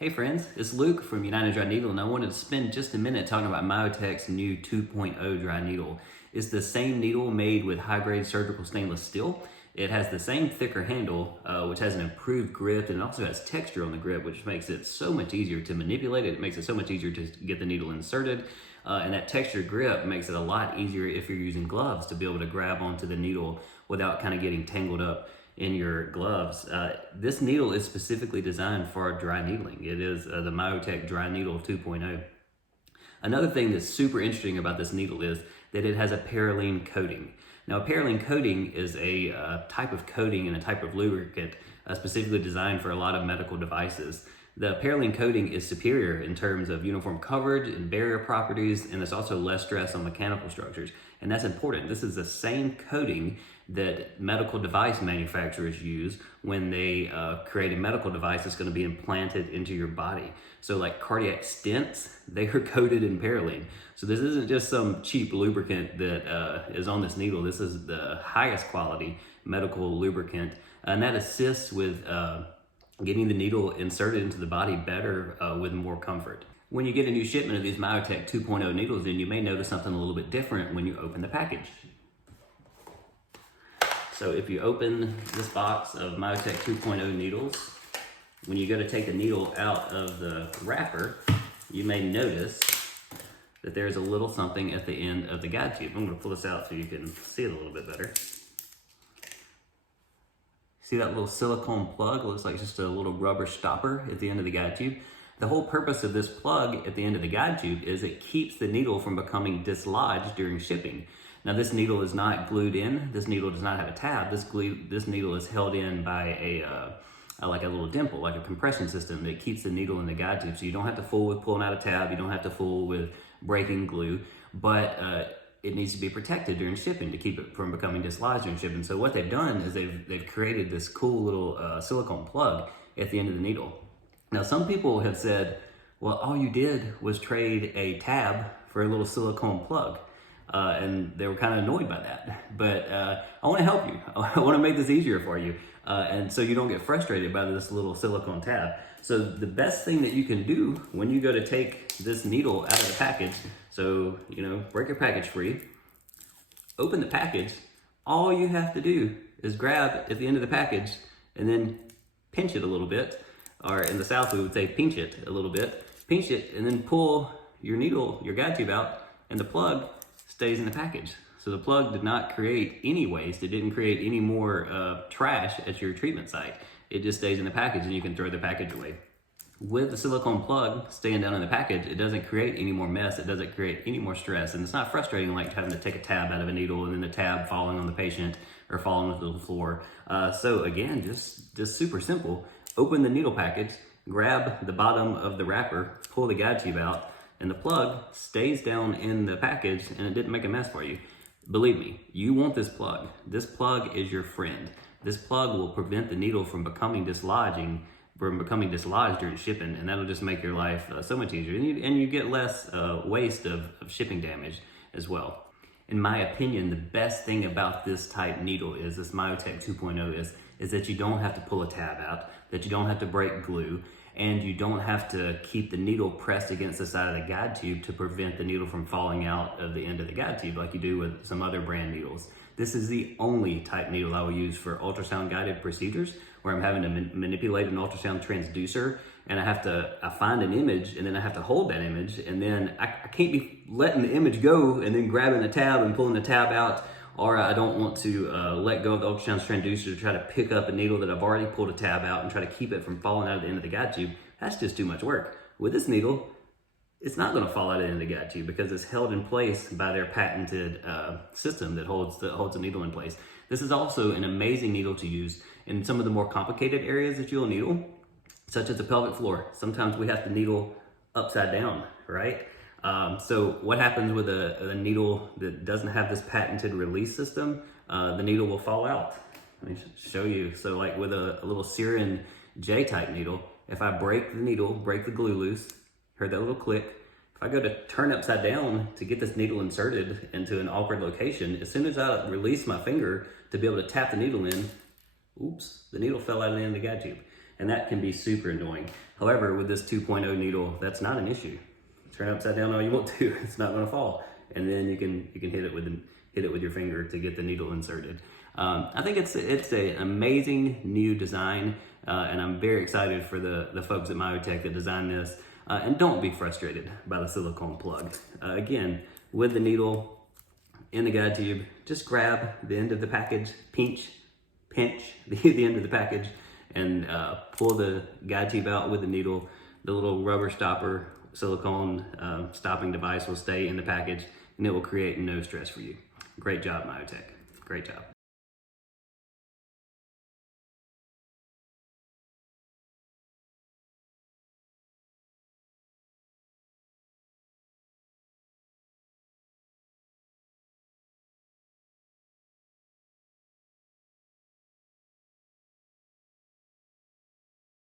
Hey friends, it's Luke from United Dry Needle, and I wanted to spend just a minute talking about Myotech's new 2.0 dry needle. It's the same needle made with high-grade surgical stainless steel. It has the same thicker handle, which has an improved grip, and it also has texture on the grip, which makes it so much easier to manipulate it. It makes it so much easier to get the needle inserted, and that textured grip makes it a lot easier if you're using gloves to be able to grab onto the needle without kind of getting tangled up in your gloves. This needle is specifically designed for dry needling. It is the Myotech Dry Needle 2.0. Another thing that's super interesting about this needle is that it has a perylene coating. Now, a perylene coating is a type of coating and a type of lubricant specifically designed for a lot of medical devices. The perylene coating is superior in terms of uniform coverage and barrier properties, and it's also less stress on mechanical structures. And that's important. This is the same coating that medical device manufacturers use when they create a medical device that's going to be implanted into your body. So like cardiac stents, they are coated in perylene. So this isn't just some cheap lubricant that is on this needle. This is the highest quality medical lubricant, and that assists with getting the needle inserted into the body better with more comfort. When you get a new shipment of these Myotech 2.0 needles in, you may notice something a little bit different when you open the package. So if you open this box of Myotech 2.0 needles, when you go to take the needle out of the wrapper, you may notice that there's a little something at the end of the guide tube. I'm going to pull this out so you can see it a little bit better. See that little silicone plug? It looks like just a little rubber stopper at the end of the guide tube. The whole purpose of this plug at the end of the guide tube is it keeps the needle from becoming dislodged during shipping. Now, this needle is not glued in. This needle does not have a tab. This needle is held in by like a little dimple, like a compression system that keeps the needle in the guide tube. So you don't have to fool with pulling out a tab. You don't have to fool with breaking glue, but it needs to be protected during shipping to keep it from becoming dislodged during shipping. So what they've done is they've created this cool little silicone plug at the end of the needle. Now, some people have said, well, all you did was trade a tab for a little silicone plug. And they were kind of annoyed by that. But I want to help you. I want to make this easier for you. And so you don't get frustrated by this little silicone tab. So the best thing that you can do when you go to take this needle out of the package, so, break your package free, open the package, all you have to do is grab at the end of the package and then pinch it a little bit, or in the South we would say pinch it a little bit, pinch it and then pull your needle, your guide tube out, and the plug stays in the package. So the plug did not create any waste. It didn't create any more trash at your treatment site. It just stays in the package and you can throw the package away. With the silicone plug staying down in the package, it doesn't create any more mess. It doesn't create any more stress. And it's not frustrating like having to take a tab out of a needle and then the tab falling on the patient or falling to the floor. So again, just super simple. Open the needle package, grab the bottom of the wrapper, pull the guide tube out, and the plug stays down in the package and it didn't make a mess for you. Believe me, you want this plug. This plug is your friend. This plug will prevent the needle from becoming dislodged during shipping, and that'll just make your life so much easier. And you get less waste of shipping damage as well. In my opinion, the best thing about this type needle is this Myotech 2.0 is that you don't have to pull a tab out, that you don't have to break glue, and you don't have to keep the needle pressed against the side of the guide tube to prevent the needle from falling out of the end of the guide tube like you do with some other brand needles. This is the only type needle I will use for ultrasound guided procedures where I'm having to manipulate an ultrasound transducer, and I find an image and then I have to hold that image, and then I can't be letting the image go and then grabbing the tab and pulling the tab out, or I don't want to let go of the ultrasound transducer to try to pick up a needle that I've already pulled a tab out and try to keep it from falling out of the end of the guide tube. That's just too much work. With this needle, it's not going to fall out of the end of the guide tube because it's held in place by their patented system that holds the needle in place. This is also an amazing needle to use in some of the more complicated areas that you'll needle, such as the pelvic floor. Sometimes we have to needle upside down, right? So what happens with a needle that doesn't have this patented release system? The needle will fall out. Let me show you. So like with a little Syrian J-type needle, if I break the needle, break the glue loose, heard that little click, if I go to turn upside down to get this needle inserted into an awkward location, as soon as I release my finger to be able to tap the needle in, oops, the needle fell out of the end of the guide tube. And that can be super annoying. However, with this 2.0 needle, that's not an issue. Turn it upside down all you want to, it's not gonna fall. And then you can hit it with your finger to get the needle inserted. I think it's an amazing new design, and I'm very excited for the folks at Myotech that designed this. And don't be frustrated by the silicone plug. Again, with the needle in the guide tube, just grab the end of the package, pinch the end of the package, and pull the guide tube out with the needle. The little rubber stopper, silicone stopping device will stay in the package, and it will create no stress for you. Great job, Myotech. Great job.